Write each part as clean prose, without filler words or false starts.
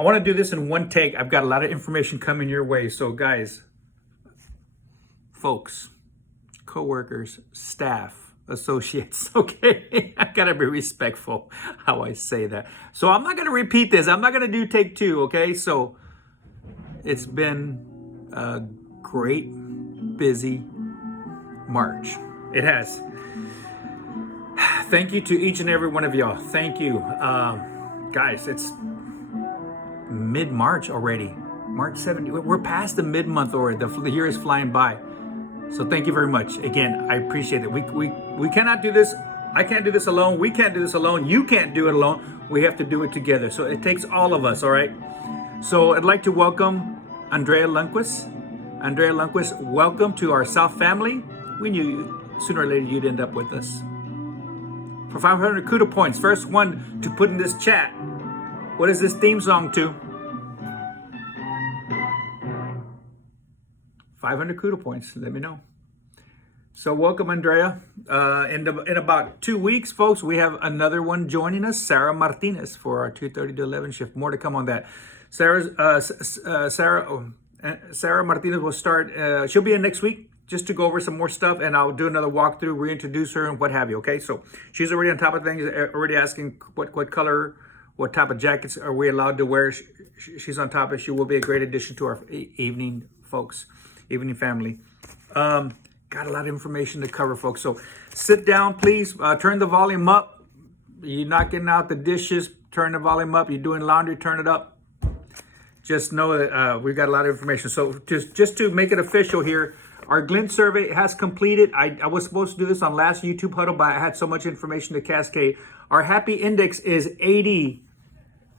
I want to do this in one take. I've got a lot of information coming your way. So guys, folks, co-workers, staff, associates, okay? I gotta be respectful how I say that. So I'm not gonna repeat this. I'm not gonna do take two, okay? So it's been a great, busy March. It has. Thank you to each and every one of y'all. Thank you. Guys, it's mid-March already. March 17th. We're past the mid-month already. The year is flying by. So thank you very much. Again, I appreciate it. We cannot do this. I can't do this alone. We can't do this alone. You can't do it alone. We have to do it together. So it takes all of us, all right? So I'd like to welcome Andrea Lundquist. Andrea Lundquist, welcome to our South family. We knew sooner or later you'd end up with us. For 500 CUDA points, first one to put in this chat. What is this theme song to? 500 CUDA points, let me know. So welcome, Andrea. In about 2 weeks, folks, we have another one joining us, Sarah Martinez, for our 2:30 to 11 shift. More to come on that. Sarah Martinez will start, she'll be in next week just to go over some more stuff, and I'll do another walkthrough, reintroduce her, and what have you, okay? So she's already on top of things, already asking what color, what type of jackets are we allowed to wear. She's on top of it. She will be a great addition to our evening folks, evening family. Got a lot of information to cover, folks. So sit down, please. Turn the volume up. You're not getting out the dishes, turn the volume up. You're doing laundry, turn it up. Just know that we've got a lot of information. So just to make it official here, our Glint survey has completed. I was supposed to do this on last YouTube Huddle, but I had so much information to cascade. Our happy index is 80.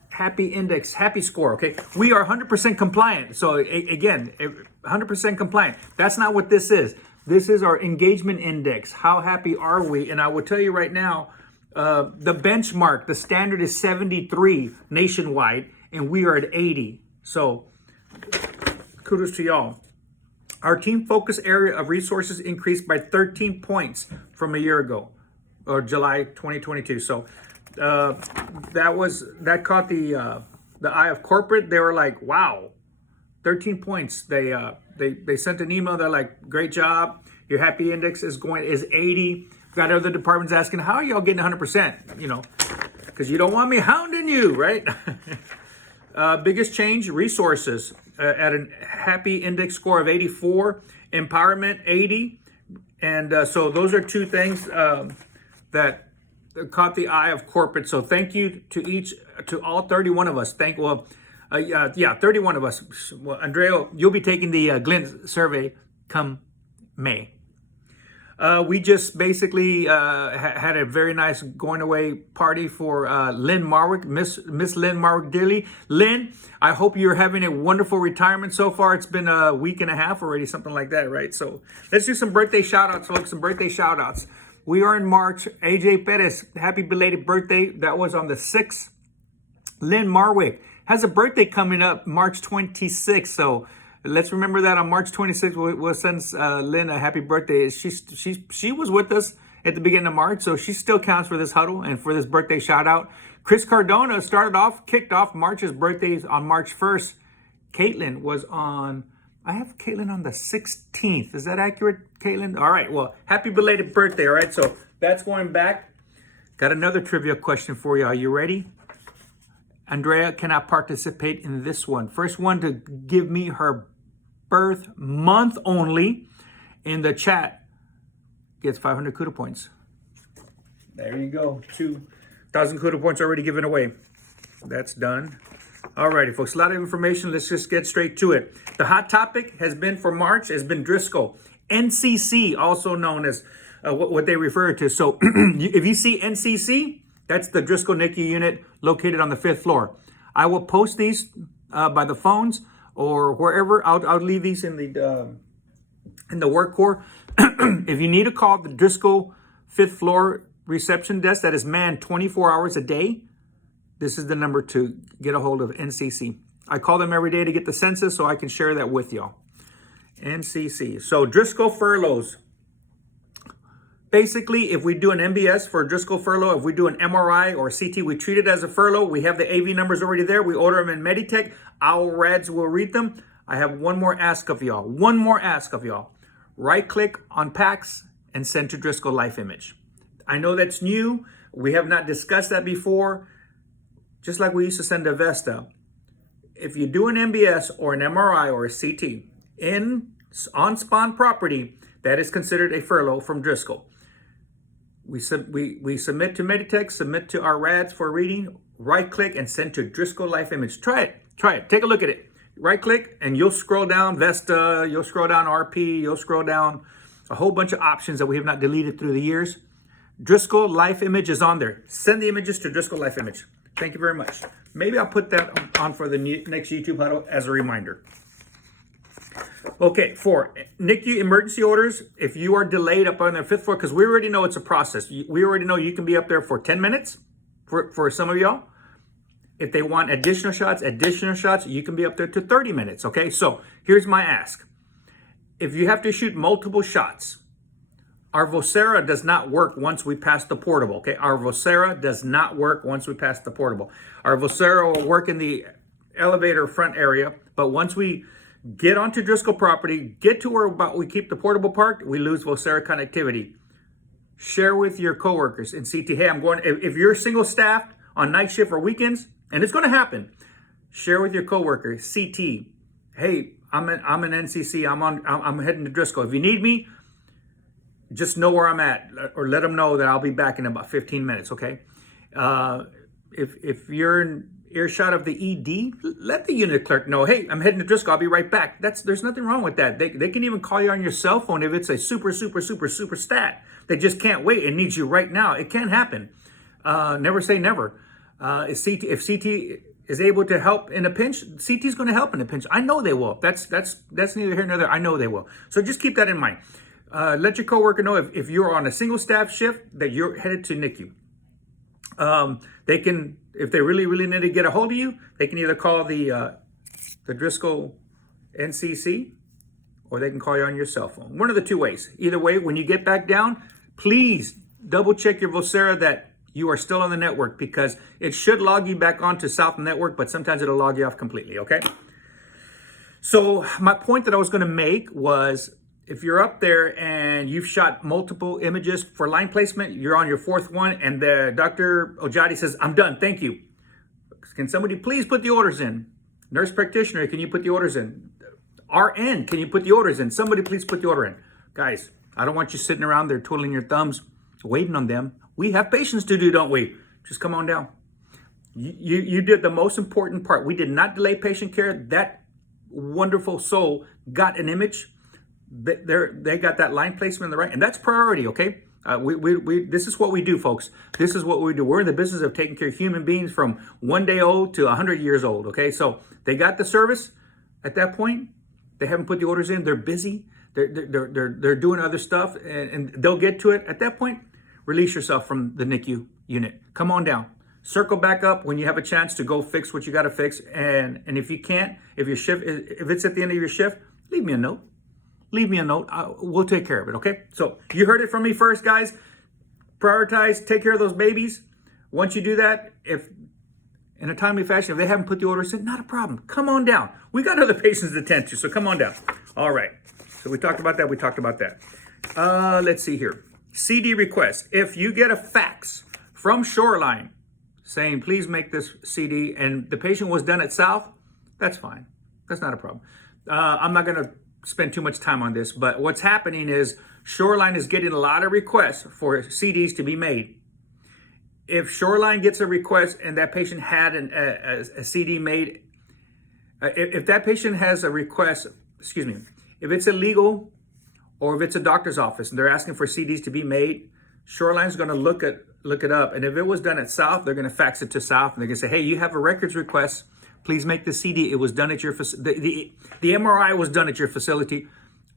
Happy index, happy score, okay? We are 100% compliant. So again, 100% compliant. That's not what this is. This is our engagement index. How happy are we? And I will tell you right now, the benchmark, the standard is 73 nationwide, and we are at 80. So kudos to y'all. Our team focus area of resources increased by 13 points from a year ago, or July 2022. So that caught the eye of corporate. They were like, wow, 13 points. They sent an email. They're like, great job. Your happy index is 80. Got other departments asking, how are y'all getting 100%? You know, because you don't want me hounding you, right? Biggest change, resources at a happy index score of 84, empowerment 80. And so those are two things that caught the eye of corporate. So thank you to all 31 of us. 31 of us. Well, Andrea, you'll be taking the Glint survey come May. We just basically had a very nice going away party for Lynn Marwick, Miss Lynn Marwick dearly. Lynn, I hope you're having a wonderful retirement so far. It's been a week and a half already, something like that, right? So let's do some birthday shout outs, folks, some birthday shout outs. We are in March. AJ Perez, happy belated birthday. That was on the 6th. Lynn Marwick has a birthday coming up March 26th. So let's remember that on March 26th, we'll send Lynn a happy birthday. She was with us at the beginning of March, so she still counts for this huddle and for this birthday shout out. Chris Cardona kicked off March's birthdays on March 1st. Caitlin was on, I have Caitlin on the 16th. Is that accurate, Caitlin? All right, well, happy belated birthday, all right? So that's going back. Got another trivia question for you. Are you ready? Andrea cannot participate in this one. First one to give me her birth month only in the chat gets 500 CUDA points. There you go. 2,000 CUDA points already given away. That's done. Alrighty, folks, a lot of information. Let's just get straight to it. The hot topic has been for March has been Driscoll. NCC, also known as what they refer to. So if you see NCC, that's the Driscoll NICU unit located on the 5th floor. I will post these by the phones or wherever. I'll leave these in the work core. If you need to call the Driscoll 5th floor reception desk that is manned 24 hours a day, this is the number to get a hold of NCC. I call them every day to get the census so I can share that with y'all. NCC. So Driscoll furloughs. Basically, if we do an MBS for a Driscoll furlough, if we do an MRI or CT, we treat it as a furlough. We have the AV numbers already there. We order them in Meditech. Our rads will read them. I have one more ask of y'all. One more ask of y'all. Right-click on PACS and send to Driscoll Life Image. I know that's new. We have not discussed that before. Just like we used to send to Vesta. If you do an MBS or an MRI or a CT on spawn property, that is considered a furlough from Driscoll. We submit to Meditech, submit to our rads for reading, right-click and send to Driscoll Life Image. Try it, take a look at it. Right-click and you'll scroll down Vesta, you'll scroll down RP, you'll scroll down a whole bunch of options that we have not deleted through the years. Driscoll Life Image is on there. Send the images to Driscoll Life Image. Thank you very much. Maybe I'll put that on for the next YouTube huddle as a reminder. Okay, for NICU emergency orders, if you are delayed up on the 5th floor, because we already know it's a process. We already know you can be up there for 10 minutes for some of y'all. If they want additional shots, you can be up there to 30 minutes, okay? So here's my ask. If you have to shoot multiple shots, our Vocera does not work once we pass the portable, okay? Our Vocera does not work once we pass the portable. Our Vocera will work in the elevator front area, but once we get onto Driscoll property, get to where we keep the portable parked, we lose Vocera connectivity. Share with your coworkers in CT. Hey, if you're single staffed on night shift or weekends, and it's going to happen, share with your coworker, CT. Hey, I'm an NCC. I'm heading to Driscoll. If you need me, just know where I'm at, or let them know that I'll be back in about 15 minutes. Okay. If you're in earshot of the ED, let the unit clerk know, hey, I'm heading to Driscoll, I'll be right back. There's nothing wrong with that. They can even call you on your cell phone if it's a super stat. They just can't wait and needs you right now. It can happen. Never say never. If CT is able to help in a pinch, CT is going to help in a pinch. I know they will. That's neither here nor there. I know they will. So just keep that in mind. Let your coworker know if you're on a single staff shift that you're headed to NICU. They can, if they really need to get a hold of you, they can either call the Driscoll NCC, or they can call you on your cell phone. One of the two ways. Either way, when you get back down, please double check your Vocera that you are still on the network, because it should log you back onto South Network, but sometimes it'll log you off completely, okay? So my point that I was going to make was, if you're up there and you've shot multiple images for line placement, you're on your 4th one, and the Dr. Ojadi says, I'm done, thank you. Can somebody please put the orders in? Nurse practitioner, can you put the orders in? RN, can you put the orders in? Somebody please put the order in. Guys, I don't want you sitting around there twiddling your thumbs, waiting on them. We have patients to do, don't we? Just come on down. You did the most important part. We did not delay patient care. That wonderful soul got an image. They got that line placement in the right, and that's priority, okay? This is what we do, folks. This is what we do. We're in the business of taking care of human beings from 1 day old to 100 years old, okay? So they got the service at that point. They haven't put the orders in. They're busy. They're doing other stuff, and they'll get to it. At that point, release yourself from the NICU unit. Come on down. Circle back up when you have a chance to go fix what you got to fix. And if you can't, if it's at the end of your shift, leave me a note. Leave me a note. We'll take care of it, okay? So you heard it from me first, guys. Prioritize, take care of those babies. Once you do that, if in a timely fashion, if they haven't put the orders in, not a problem. Come on down. We got other patients to tend to, so come on down. All right. So we talked about that. Let's see here. CD request. If you get a fax from Shoreline saying, please make this CD, and the patient was done at South, that's fine. That's not a problem. I'm not going to spend too much time on this, but what's happening is Shoreline is getting a lot of requests for CDs to be made. If Shoreline gets a request and that patient had a CD made, if that patient has a request, if it's illegal or if it's a doctor's office and they're asking for CDs to be made, Shoreline's going to look it up. And if it was done at South, they're going to fax it to South, and they're going to say, hey, you have a records request. Please make the CD. It was done at your facility. The MRI was done at your facility.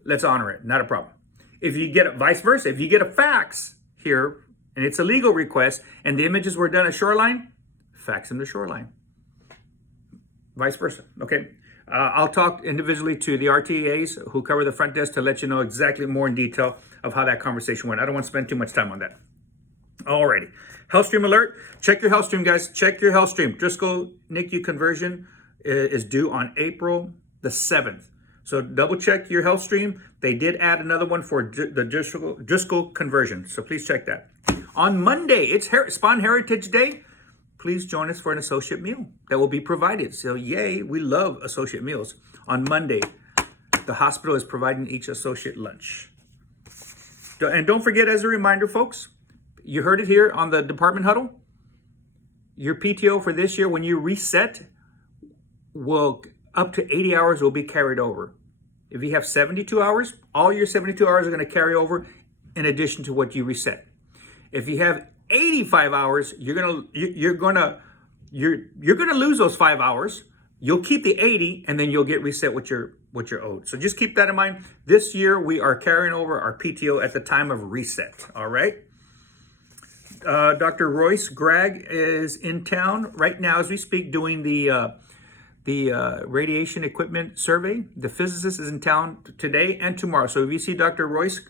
Let's honor it. Not a problem. If you get it, vice versa, if you get a fax here and it's a legal request and the images were done at Shoreline, fax them to Shoreline. Vice versa. Okay. I'll talk individually to the RTAs who cover the front desk to let you know exactly more in detail of how that conversation went. I don't want to spend too much time on that. Alrighty. HealthStream alert. Check your HealthStream, guys. Check your HealthStream. Driscoll NICU conversion is due on April the 7th. So double check your HealthStream. They did add another one for the Driscoll conversion. So please check that. On Monday, it's Spawn Heritage Day. Please join us for an associate meal that will be provided. So yay, we love associate meals. On Monday, the hospital is providing each associate lunch. And don't forget, as a reminder, folks, you heard it here on the department huddle. Your PTO for this year, when you reset, will up to 80 hours will be carried over. If you have 72 hours, all your 72 hours are going to carry over in addition to what you reset. If you have 85 hours, you're gonna lose those 5 hours. You'll keep the 80, and then you'll get reset what you're owed. So just keep that in mind. This year we are carrying over our PTO at the time of reset. All right. Dr. Royce Gregg is in town right now as we speak, doing the radiation equipment survey. The physicist is in town today and tomorrow. So if you see Dr. Royce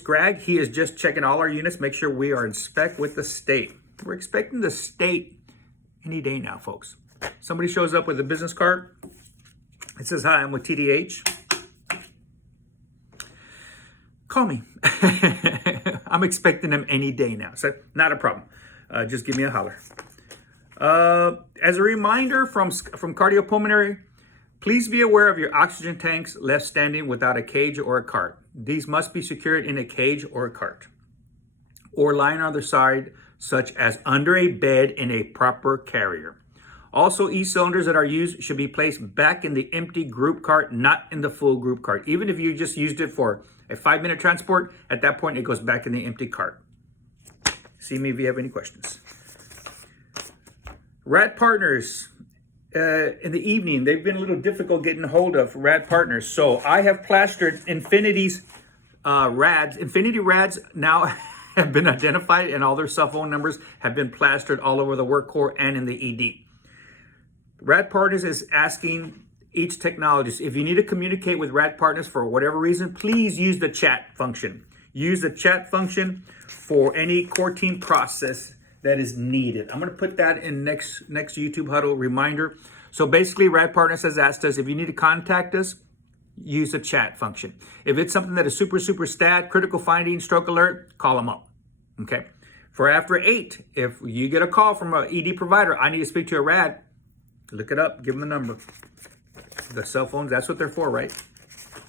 Gregg, he is just checking all our units, make sure we are in spec with the state. We're expecting the state any day now, folks. Somebody shows up with a business card. It says, "Hi, I'm with TDH. Call me." I'm expecting them any day now. So not a problem. Just give me a holler. As a reminder from cardiopulmonary, please be aware of your oxygen tanks left standing without a cage or a cart. These must be secured in a cage or a cart, or lying on their side, such as under a bed in a proper carrier. Also, e-cylinders that are used should be placed back in the empty group cart, not in the full group cart. Even if you just used it for a 5-minute transport, at that point it goes back in the empty cart. See me if you have any questions. Rad Partners. In the evening, they've been a little difficult getting hold of Rad Partners. So I have plastered Infinity's Rads. Infinity Rads now have been identified, and all their cell phone numbers have been plastered all over the work core and in the ED. Rad Partners is asking each technologist, if you need to communicate with Rad Partners for whatever reason, please use the chat function. Use the chat function for any core team process that is needed. I'm going to put that in next YouTube huddle reminder. So basically, Rad Partners has asked us, if you need to contact us, use the chat function. If it's something that is super stat, critical finding, stroke alert, call them up. Okay. For after 8, if you get a call from an ED provider, I need to speak to a Rad, look it up, give them the number. The cell phones, that's what they're for, right?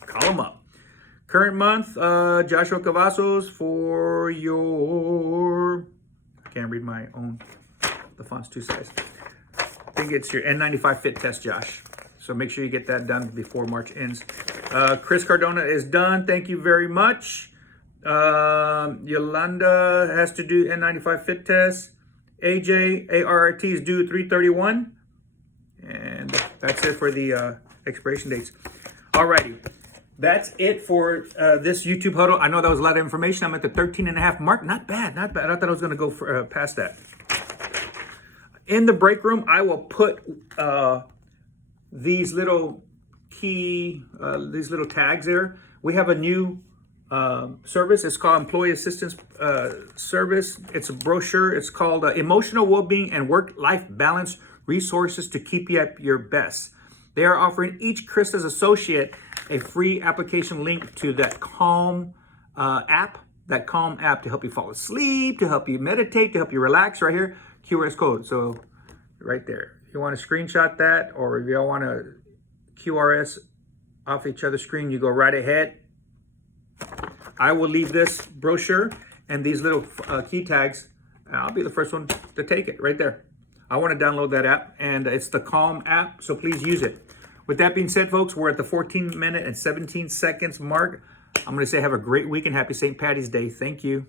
Call them up. Current month, Joshua Cavazos for your... Can't read my own, the font's too size. I think it's your N95 fit test, Josh. So make sure you get that done before March ends. Chris Cardona is done. Thank you very much. Yolanda has to do N95 fit test. AJ, ARRT is due 3/31. And that's it for the expiration dates. Alrighty. That's it for this YouTube huddle. I know that was a lot of information. I'm at the 13.5 mark. Not bad, not bad. I thought I was going to go for, past that. In the break room, I will put these little these little tags there. We have a new service. It's called Employee Assistance Service. It's a brochure. It's called Emotional Wellbeing and Work-Life Balance Resources to Keep You at Your Best. They are offering each Krista's associate a free application link to that Calm app to help you fall asleep, to help you meditate, to help you relax. Right here, QR code. So right there. If you want to screenshot that, or if you want to QRS off each other's screen, you go right ahead. I will leave this brochure and these little key tags. I'll be the first one to take it right there. I want to download that app, and it's the Calm app, so please use it. With that being said, folks, we're at the 14 minute and 17 seconds mark. I'm going to say have a great week and happy St. Patty's Day. Thank you.